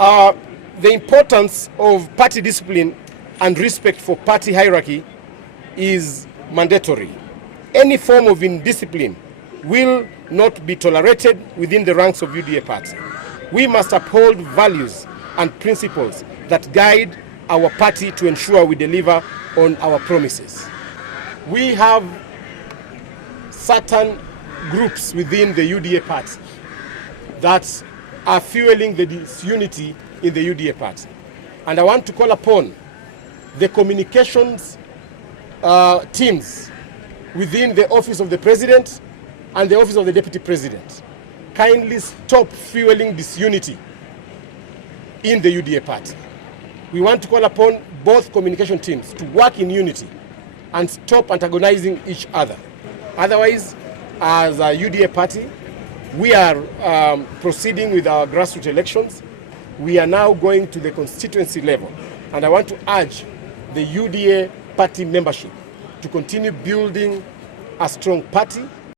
The importance of party discipline and respect for party hierarchy is mandatory. Any form of indiscipline will not be tolerated within the ranks of UDA party. We must uphold values and principles that guide our party to ensure we deliver on our promises. We have certain groups within the UDA party that are fueling the disunity in the UDA party. And I want to call upon the communications teams within the office of the President and the office of the Deputy President. Kindly stop fueling disunity in the UDA party. We want to call upon both communication teams to work in unity and stop antagonizing each other. Otherwise, as a UDA party, we are proceeding with our grassroots elections. We are now going to the constituency level. And I want to urge the UDA party membership to continue building a strong party